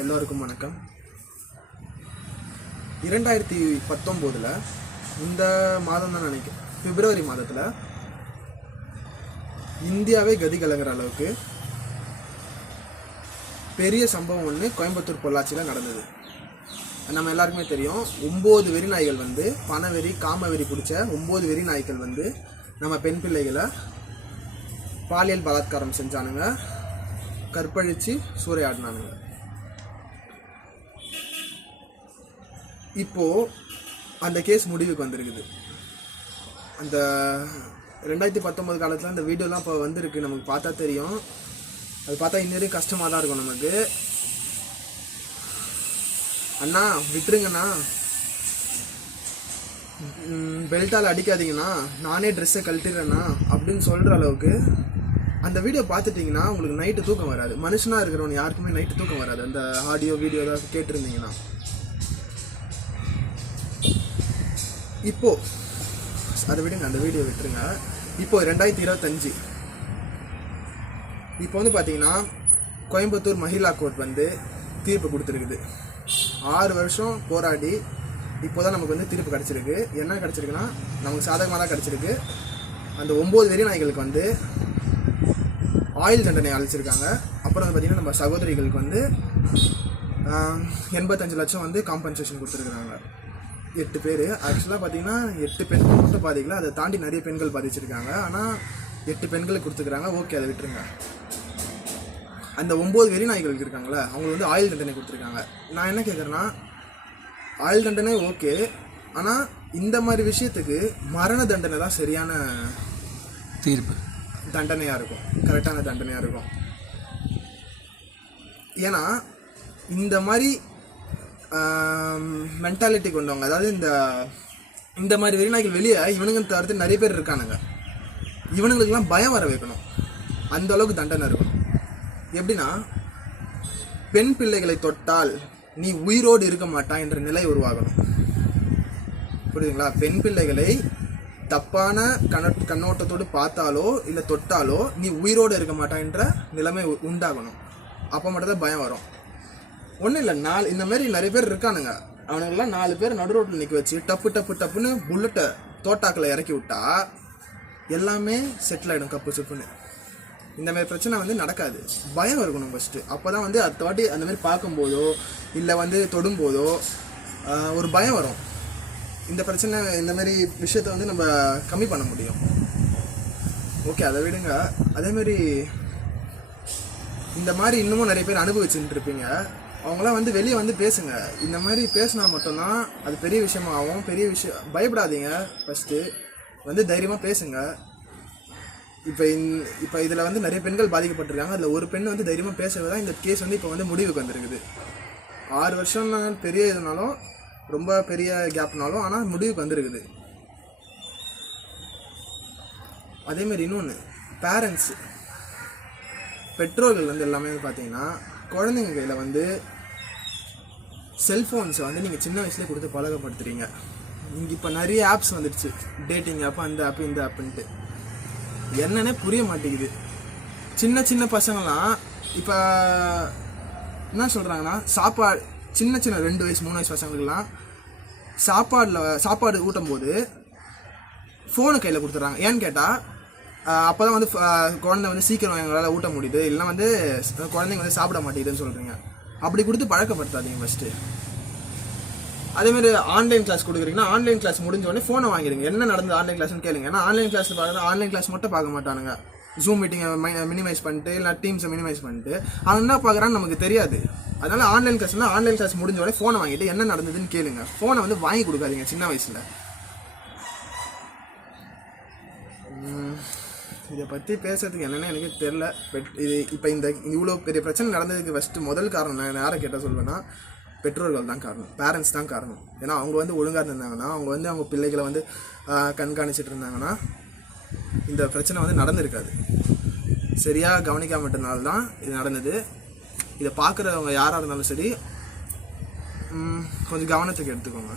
எல்லோருக்கும் வணக்கம். 2019 இந்த மாதம் தான் நினைக்கிறேன், பிப்ரவரி மாதத்தில் இந்தியாவே கதி கலங்குற அளவுக்கு பெரிய சம்பவம் ஒன்று கோயம்புத்தூர் பொள்ளாச்சியில் நடந்தது. நம்ம எல்லாருக்குமே தெரியும், 9 வெறி நாய்கள் பணவெறி காமவெறி பிடிச்ச 9 வெறி நாய்கள் நம்ம பெண் பிள்ளைகளை பாலியல் பலாத்காரம் செஞ்சானுங்க, கற்பழித்து சூறையாடினானுங்க. இப்போது அந்த கேஸ் முடிவுக்கு வந்திருக்குது. அந்த 2019 காலத்தில் அந்த வீடியோலாம் இப்போ வந்திருக்கு, நமக்கு பார்த்தா தெரியும். அது பார்த்தா இன்னும் கஷ்டமாக தான் இருக்கும் நமக்கு. அண்ணா விட்டுருங்கண்ணா, பெல்ட்டால் அடிக்காதீங்கண்ணா, நானே ட்ரெஸ்ஸை கழட்டிடுறேண்ணா அப்படின்னு சொல்கிற அளவுக்கு அந்த வீடியோ பார்த்துட்டிங்கன்னா உங்களுக்கு நைட்டு தூக்கம் வராது. மனுஷனாக இருக்கிறவங்க யாருக்குமே நைட்டு தூக்கம் வராது. அந்த ஆடியோ வீடியோ ஏதாவது கேட்டிருந்தீங்கன்னா. இப்போது அதை விடுங்க, அந்த வீடியோ விட்டுருங்க. இப்போது 2025 இப்போ பார்த்தீங்கன்னா கோயம்புத்தூர் மகிழா கோர்ட் தீர்ப்பு கொடுத்துருக்குது. 6 வருஷம் போராடி இப்போ தான் நமக்கு தீர்ப்பு கிடச்சிருக்கு. என்ன கிடச்சிருக்குன்னா, நமக்கு சாதகமாக தான் கிடச்சிருக்கு. அந்த 9 வெறி நாய்களுக்கு ஆயுள் தண்டனை அளிச்சிருக்காங்க. அப்புறம் பார்த்திங்கன்னா நம்ம சகோதரிகளுக்கு 85 லட்சம் காம்பன்சேஷன் கொடுத்துருக்குறாங்க. 8 பேர். ஆக்சுவலாக பார்த்திங்கன்னா 8 பெண்கள் மட்டும் பாதிக்கல, அதை தாண்டி நிறைய பெண்கள் பாதிச்சிருக்காங்க. ஆனால் 8 பெண்களுக்கு கொடுத்துருக்குறாங்க. ஓகே, அதை விட்டுருங்க. அந்த 9 வெறி நாய்களுக்கு இருக்காங்களே, அவங்களுக்கு ஆயுள் தண்டனை கொடுத்துருக்காங்க. நான் என்ன கேட்குறேன்னா, ஆயுள் தண்டனை ஓகே, ஆனால் இந்த மாதிரி விஷயத்துக்கு மரண தண்டனை தான் சரியான தீர்ப்பு, தண்டனையாக இருக்கும், கரெக்டான தண்டனையாக இருக்கும். ஏன்னா இந்த மாதிரி மென்டாலிட்டி கொண்டவங்க, அதாவது இந்த மாதிரி வெறிநாய்கள் வெளியே இவனுங்க தவிர்த்து நிறைய பேர் இருக்கானுங்க. இவனுங்களுக்கெல்லாம் பயம் வர வைக்கணும், அந்த அளவுக்கு தண்டனை இருக்கணும். எப்படின்னா, பெண் பிள்ளைகளை தொட்டால் நீ உயிரோடு இருக்க மாட்டா என்ற நிலை உருவாகணும். புரியுதுங்களா? பெண் பிள்ளைகளை தப்பான கண்ணோட்டத்தோடு பார்த்தாலோ இல்லை தொட்டாலோ நீ உயிரோடு இருக்க மாட்டா என்ற நிலைமை உண்டாகணும். அப்போ மட்டும் தான் பயம் வரும். ஒன்றும் இல்லை, இந்த மாதிரி நிறைய பேர் இருக்கானுங்க. அவனுங்கெல்லாம் 4 பேர் நடு ரோட்டில் நிற்க வச்சு டப்புன்னு புல்லட்டை தோட்டாக்களை இறக்கி விட்டா எல்லாமே செட்டில் ஆகிடும், கப்பு சுப்புன்னு. இந்த மாதிரி பிரச்சனை நடக்காது. பயம் இருக்கணும் ஃபஸ்ட்டு. அப்போ தான் அடுத்த வாட்டி அந்த மாதிரி பார்க்கும்போதோ இல்லை தொடும்போதோ ஒரு பயம் வரும். இந்த பிரச்சனை, இந்த மாதிரி விஷயத்தை நம்ம கம்மி பண்ண முடியும். ஓகே, அதை விடுங்க. அதேமாரி இந்த மாதிரி இன்னமும் நிறைய பேர் அனுபவிச்சுட்டு இருப்பீங்க. அவங்களாம் வெளியே பேசுங்க. இந்த மாதிரி பேசினா மட்டும்தான் அது பெரிய விஷயமாகும். பெரிய விஷயம் பயப்படாதீங்க. ஃபஸ்ட்டு தைரியமாக பேசுங்க. இப்போ இதில் நிறைய பெண்கள் பாதிக்கப்பட்டிருக்காங்க. அதில் ஒரு பெண் தைரியமாக பேசுறது தான் இந்த கேஸ் இப்போ முடிவுக்கு வந்திருக்குது. 6 வருஷம் பெரிய இதுனாலும், ரொம்ப பெரிய கேப்னாலும், ஆனால் முடிவுக்கு வந்திருக்குது. அதேமாரி இன்னொன்று, பேரண்ட்ஸு, பெற்றோர்கள் எல்லாமே பார்த்தீங்கன்னா குழந்தைங்க கையில் செல்ஃபோன்ஸை நீங்கள் சின்ன வயசுலேயே கொடுத்து பழக்கப்படுத்துறீங்க. இங்கே இப்போ நிறைய ஆப்ஸ் வந்துடுச்சு, டேட்டிங் ஆப், அந்த ஆப்பு இந்த ஆப்புன்ட்டு. என்னன்னே புரிய மாட்டேங்குது. சின்ன பசங்களாம் இப்போ என்ன சொல்கிறாங்கன்னா, சின்ன 2 வயசு 3 வயசு பசங்களுக்கெல்லாம் சாப்பாடு ஊட்டும் போது ஃபோனு கையில் கொடுத்துட்றாங்க. ஏன்னு கேட்டால், அப்போ தான் குழந்தை சீக்கிரம் எங்களால் ஊட்ட முடியுது, இல்லைன்னா குழந்தைங்க சாப்பிட மாட்டேங்குதுன்னு சொல்கிறீங்க. அப்படி கொடுத்து பழக்கப்படுத்தாதீங்க ஃபஸ்ட்டு. அதேமாதிரி ஆன்லைன் கிளாஸ் கொடுக்குறீங்கன்னா, ஆன்லைன் கிளாஸ் முடிஞ்சோடனே ஃபோனை வாங்கிடுங்க. என்ன நடந்தது ஆன்லைன் கிளாஸ்னு கேளுங்க. ஏன்னா ஆன்லைன் கிளாஸில் பார்க்குறது, ஆன்லைன் கிளாஸ் மட்டும் பார்க்க மாட்டானுங்க. ஜூம் மீட்டிங்கை மினிமைஸ் பண்ணிட்டு, இல்லை டீம்ஸை மினிமைஸ் பண்ணிட்டு அவன் என்ன பார்க்குறான்னு நமக்கு தெரியாது. அதனால் ஆன்லைன் கிளாஸ் முடிஞ்சோடனே ஃபோனை வாங்கிட்டு என்ன நடந்ததுன்னு கேளுங்க. ஃபோனை வாங்கி கொடுக்காதீங்க சின்ன வயசில். இதை பற்றி பேசுறதுக்கு என்னென்னு எனக்கு தெரில. இது இப்போ இவ்வளோ பெரிய பிரச்சனை நடந்ததுக்கு ஃபஸ்ட்டு முதல் காரணம் நான் யாரை கேட்டால் சொல்வேன்னா, பெற்றோர்கள் தான் காரணம், பேரண்ட்ஸ் தான் காரணம். ஏன்னா அவங்க ஒழுங்காக இருந்தாங்கன்னா, அவங்க அவங்க பிள்ளைகளை கண்காணிச்சிட்டு இருந்தாங்கன்னா இந்த பிரச்சனை நடந்திருக்காது. சரியாக கவனிக்காமட்டனால தான் இது நடந்தது. இதை பார்க்குறவங்க யாராக இருந்தாலும் சரி, கொஞ்சம் கவனத்துக்கு எடுத்துக்கோங்க.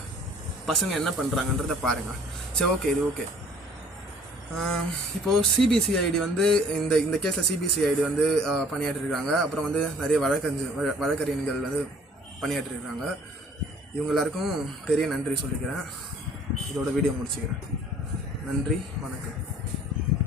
பசங்க என்ன பண்ணுறாங்கன்றத பாருங்கள். சரி, ஓகே, இது ஓகே. இப்போது சிபிசிஐடி வந்து இந்த கேஸில் சிபிசிஐடி வந்து பணியாற்றிருக்காங்க. அப்புறம் வந்து நிறைய வழக்கறிஞர்கள் வந்து பணியாற்றிருக்காங்க. இவங்க எல்லாருக்கும் பெரிய நன்றி சொல்லிக்கிறேன். இதோட வீடியோ முடிச்சுக்கிறேன். நன்றி, வணக்கம்.